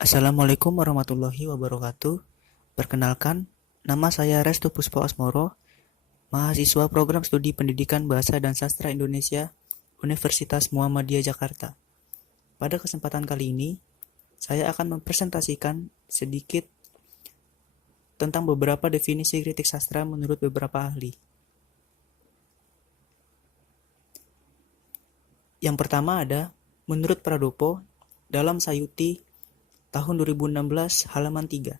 Assalamualaikum warahmatullahi wabarakatuh. Perkenalkan, nama saya Restu Puspo Asmoro, mahasiswa program studi pendidikan Bahasa dan Sastra Indonesia, Universitas Muhammadiyah Jakarta. Pada kesempatan kali ini, saya akan mempresentasikan sedikit tentang beberapa definisi kritik sastra menurut beberapa ahli. Yang pertama ada, menurut Pradopo, dalam Sayuti tahun 2016 halaman 3,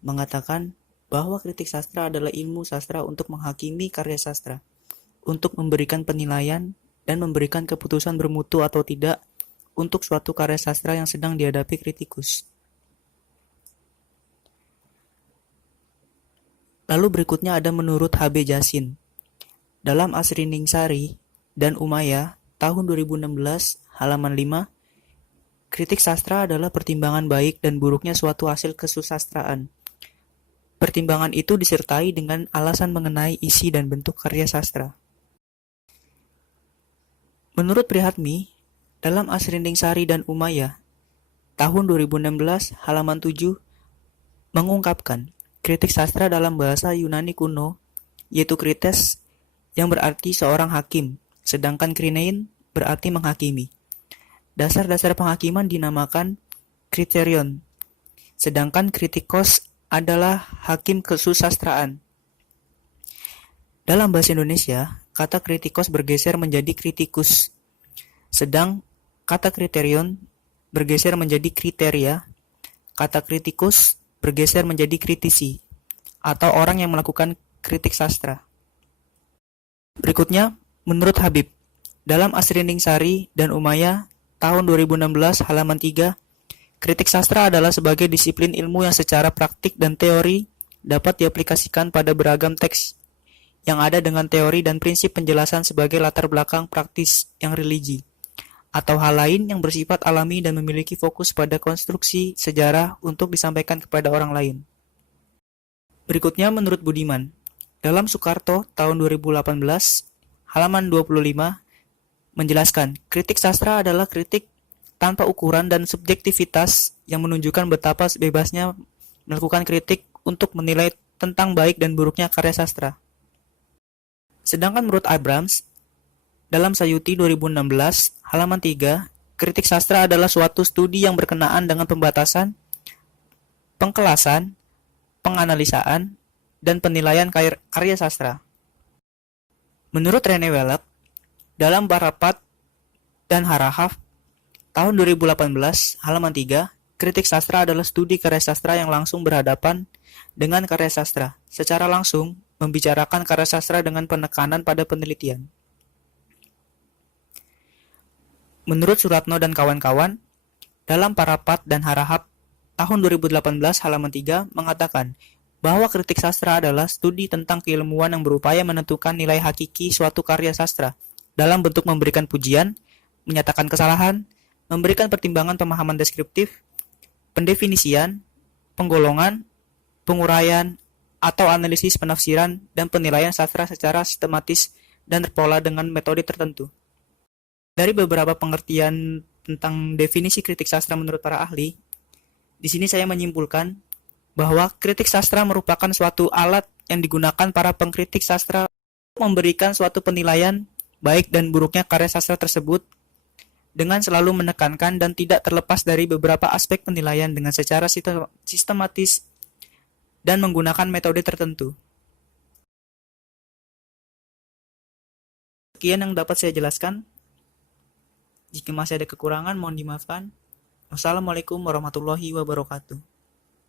mengatakan bahwa kritik sastra adalah ilmu sastra untuk menghakimi karya sastra, untuk memberikan penilaian dan memberikan keputusan bermutu atau tidak untuk suatu karya sastra yang sedang dihadapi kritikus. Lalu berikutnya ada menurut H.B. Jasin. Dalam Asriningsari dan Umayyah tahun 2016 halaman 5, kritik sastra adalah pertimbangan baik dan buruknya suatu hasil kesusastraan. Pertimbangan itu disertai dengan alasan mengenai isi dan bentuk karya sastra. Menurut Prihatmi, dalam Asriningsari dan Umayyah tahun 2016 halaman 7 mengungkapkan kritik sastra dalam bahasa Yunani kuno yaitu krites yang berarti seorang hakim, sedangkan krinein berarti menghakimi. Dasar-dasar penghakiman dinamakan kriterion, sedangkan kritikos adalah hakim kesusastraan. Dalam bahasa Indonesia, kata kritikos bergeser menjadi kritikus, sedang kata kriterion bergeser menjadi kriteria, kata kritikus bergeser menjadi kritisi, atau orang yang melakukan kritik sastra. Berikutnya, menurut Habib, dalam Asriningsari dan Umayyah tahun 2016 halaman 3, kritik sastra adalah sebagai disiplin ilmu yang secara praktik dan teori dapat diaplikasikan pada beragam teks yang ada dengan teori dan prinsip penjelasan sebagai latar belakang praktis yang religi, atau hal lain yang bersifat alami dan memiliki fokus pada konstruksi sejarah untuk disampaikan kepada orang lain. Berikutnya menurut Budiman, dalam Soekarto tahun 2018 halaman 25, menjelaskan kritik sastra adalah kritik tanpa ukuran dan subjektivitas yang menunjukkan betapa bebasnya melakukan kritik untuk menilai tentang baik dan buruknya karya sastra. Sedangkan menurut Abrams, dalam Sayuti 2016 halaman 3, kritik sastra adalah suatu studi yang berkenaan dengan pembatasan, pengkelasan, penganalisaan, dan penilaian karya sastra. Menurut Rene Wellek, dalam Barapat dan Harahaf tahun 2018 halaman 3, kritik sastra adalah studi karya sastra yang langsung berhadapan dengan karya sastra, secara langsung membicarakan karya sastra dengan penekanan pada penelitian. Menurut Suratno dan kawan-kawan, dalam Parapat dan Harahap tahun 2018 halaman 3 mengatakan bahwa kritik sastra adalah studi tentang keilmuan yang berupaya menentukan nilai hakiki suatu karya sastra dalam bentuk memberikan pujian, menyatakan kesalahan, memberikan pertimbangan pemahaman deskriptif, pendefinisian, penggolongan, penguraian, atau analisis penafsiran dan penilaian sastra secara sistematis dan terpola dengan metode tertentu. Dari beberapa pengertian tentang definisi kritik sastra menurut para ahli, di sini saya menyimpulkan bahwa kritik sastra merupakan suatu alat yang digunakan para pengkritik sastra untuk memberikan suatu penilaian baik dan buruknya karya sastra tersebut dengan selalu menekankan dan tidak terlepas dari beberapa aspek penilaian dengan secara sistematis dan menggunakan metode tertentu. Sekian yang dapat saya jelaskan. Jika masih ada kekurangan, mohon dimaafkan. Wassalamualaikum warahmatullahi wabarakatuh.